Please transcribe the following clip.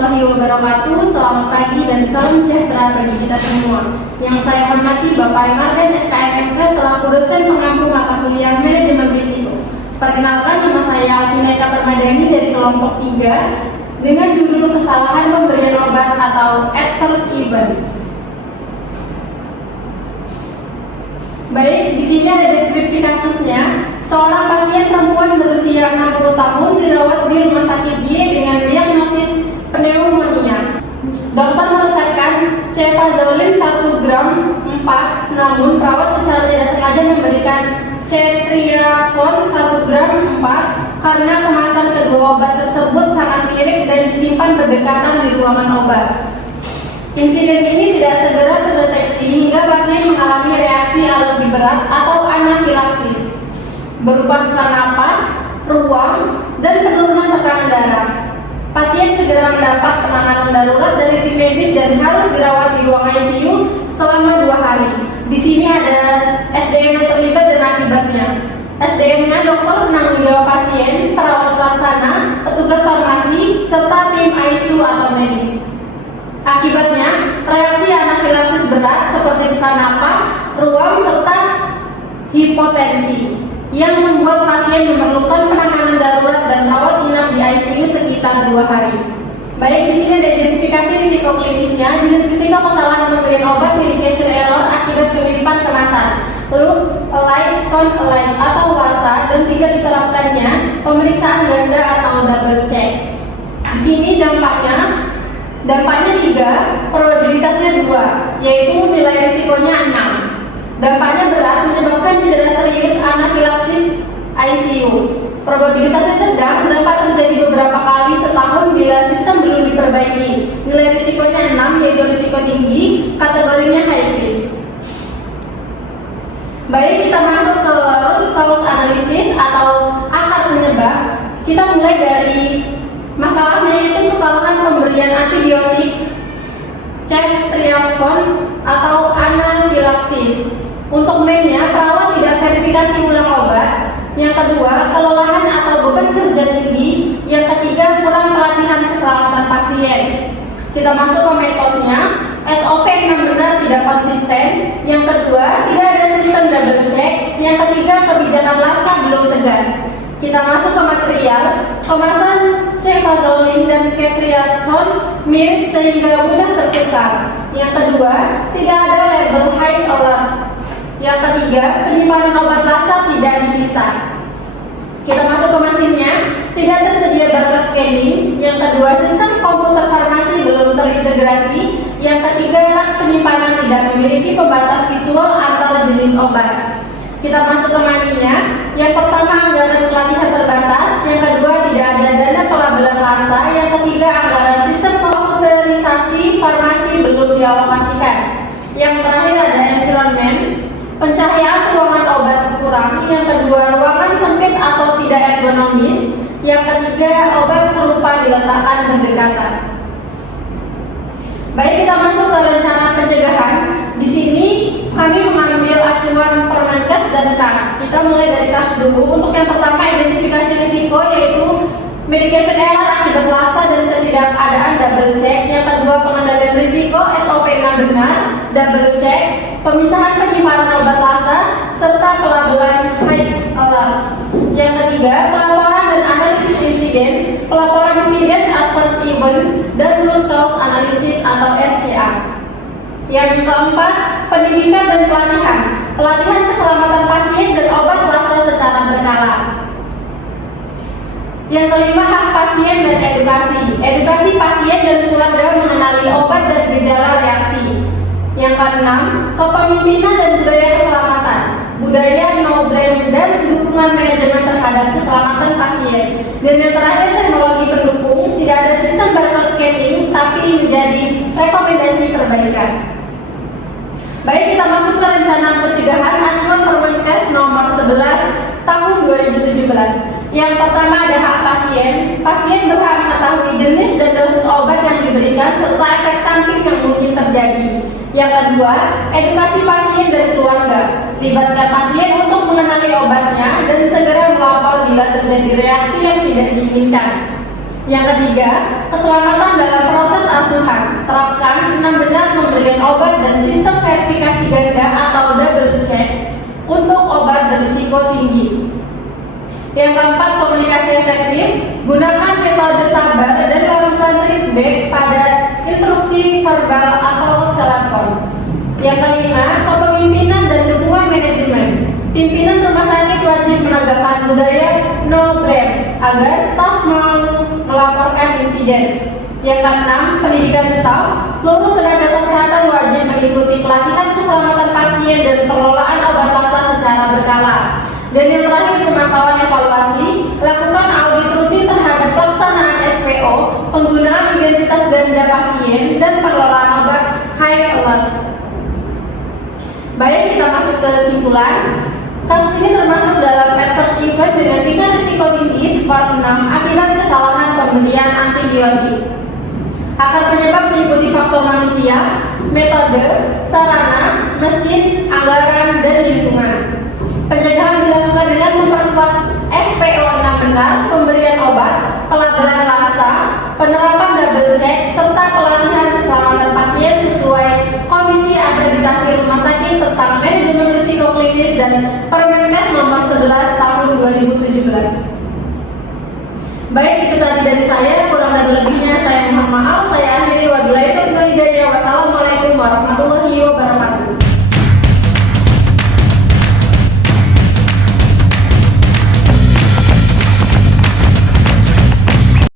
warahmatullahi wabarakatuh. Selamat pagi dan salam sejahtera bagi kita semua. Yang saya hormati Bapak Marden SKMMK selaku dosen pengampu mata kuliah Manajemen Risiko. Perkenalkan, nama saya Alvineka Permadani dari kelompok 3 dengan judul kesalahan pemberian obat atau adverse event. Baik, di sini ada deskripsi kasusnya. Seorang pasien perempuan berusia 60 tahun dirawat di rumah sakit Y dengan diagnosis pneumonia. Dokter meresepkan cefazolin 1 gram 4, namun perawat secara tidak sengaja memberikan ceftriaxone 1 gram 4 karena kemasan kedua obat tersebut sangat mirip dan disimpan berdekatan di ruangan obat. Insiden ini tidak segera terdeteksi hingga pasien mengalami reaksi alergi berat atau anafilaksis berupa sesak napas, ruam, dan penurunan tekanan darah. Pasien segera mendapat penanganan darurat dari tim medis dan harus dirawat di ruang ICU selama 2 hari. Di sini ada SDM yang terlibat dan akibatnya. SDM-nya dokter penanggung jawab pasien, perawat pelaksana, petugas farmasi, serta tim ICU atau medis. Akibatnya, reaksi anafilaksis berat seperti sesak napas, ruam, serta hipotensi yang membuat pasien memerlukan penanganan darurat dan rawat inap di ICU sekitar 2 hari. Baik, di sini ada identifikasi risiko klinisnya. Jenis risiko kesalahan pemberian obat, medication error akibat kemiripan kemasan, look alike, sound alike atau WASA, dan tidak diterapkannya pemeriksaan ganda atau double check. Di sini dampaknya 3, probabilitasnya 2, yaitu nilai risikonya 6. Dampaknya berat, menyebabkan cedera serius anafilaksis ICU. Probabilitasnya sedang, dapat terjadi beberapa kali setahun bila sistem belum diperbaiki. Nilai risikonya 6, yaitu risiko tinggi, kategorinya high risk. Baik, kita masuk ke root cause analysis atau akar penyebab. Kita mulai dari masalahnya, yaitu kesalahan pemberian antibiotik ceftriaxone atau anafilaksis. Untuk mainnya, perawat tidak verifikasi ulang obat. Yang kedua, kelelahan atau beban kerja tinggi. Yang ketiga, kurang pelatihan keselamatan pasien. Kita masuk ke metodenya. SOP yang benar tidak konsisten. Yang kedua, tidak ada sistem double check. Yang ketiga, kebijakan LASA belum tegas. Kita masuk ke material. Kemasan cefazolin dan ceftriaxone mirip sehingga mudah tertukar. Yang kedua, tidak ada label high alert. Yang ketiga, penyimpanan obat LASA tidak dipisah. Kita masuk ke mesinnya. Tidak tersedia barcode scanning. Yang kedua, sistem komputer farmasi belum terintegrasi. Yang ketiga, rak penyimpanan tidak memiliki pembatas visual antar jenis obat. Kita masuk ke maninya. Yang pertama, anggaran pelatihan terbatas. Yang kedua, tidak ada dana pelabelan LASA. Yang ketiga, anggaran sistem komputerisasi farmasi belum dialokasikan. Yang terakhir ada environment. Pencahayaan ruangan obat kurang. Yang kedua, ruangan sempit atau tidak ergonomis. Yang ketiga, obat serupa diletakkan berdekatan. Baik, kita masuk ke rencana pencegahan. Di sini kami mengambil acuan Permenkes dan KAS. Kita mulai dari KAS dulu. Untuk yang pertama, identifikasi risiko, yaitu medication error akibat LASA dan ketidakadaan double check. Yang kedua, pengendalian risiko, SOP yang benar, double check, pemisahan penyimpanan obat LASA, serta pelabelan high alert. Yang ketiga, pelaporan dan analisis insiden, pelaporan insiden adverse event, dan root cause analysis atau RCA. Yang keempat, pendidikan dan pelatihan, pelatihan keselamatan pasien dan obat LASA secara berkala. Yang kelima, hak pasien dan edukasi, edukasi pasien dan keluarga mengenali obat dan gejala reaksi. Yang keenam, kepemimpinan dan budaya keselamatan, budaya no blame dan dukungan manajemen terhadap keselamatan pasien. Dan yang terakhir, teknologi pendukung, tidak ada sistem barcode scanning tapi menjadi rekomendasi perbaikan. Baik, kita masuk ke rencana pencegahan acuan Permenkes nomor 11 tahun 2017. Yang pertama ada hak pasien. Pasien berhak mengetahui jenis dan dosis obat yang diberikan serta efek samping yang mungkin terjadi. Yang kedua, edukasi pasien dan keluarga. Libatkan pasien untuk mengenali obatnya dan segera melapor bila terjadi reaksi yang tidak diinginkan. Yang ketiga, keselamatan dalam proses asuhan. Terapkan 6 benar pemberian obat dan sistem verifikasi ganda atau double check untuk obat berisiko tinggi. Yang keempat, komunikasi efektif. Gunakan metode sabar dan lakukan feedback pada instruksi verbal atau telepon. Yang kelima, kepemimpinan dan dukungan manajemen. Pimpinan rumah sakit wajib menegakkan budaya no blame agar staf mau melaporkan insiden. Yang keenam, pendidikan staf. Seluruh tenaga kesehatan wajib mengikuti pelatihan keselamatan pasien dan pengelolaan obat lasa secara berkala. Dan yang terakhir, pemantauan evaluasi. Lakukan audit rutin terhadap pelaksanaan SPO, penggunaan identitas ganda pasien, dan pengelolaan obat high alert. Baik, kita masuk ke kesimpulan. Kasus ini termasuk dalam adverse event dengan tingkat risiko tinggi skor 6 akibat kesalahan pemberian antibiotik. Akar penyebab meliputi faktor manusia, metode, sarana, mesin, anggaran, dan lingkungan. Pencegahan dilakukan dengan memperkuat SPO 6 benar, pemberian obat, pelabelan lasa, penerapan double check, serta pelatihan keselamatan pasien sesuai Komisi Akreditasi Rumah Sakit tentang Manajemen Risiko Klinis dan Permenkes nomor 11 tahun 2017. Baik, itu tadi dari saya. Kurang dan lebihnya saya mohon maaf. Saya akhiri. Wabillahi taufiq wal hidayah. Wassalamualaikum warahmatullahi wabarakatuh.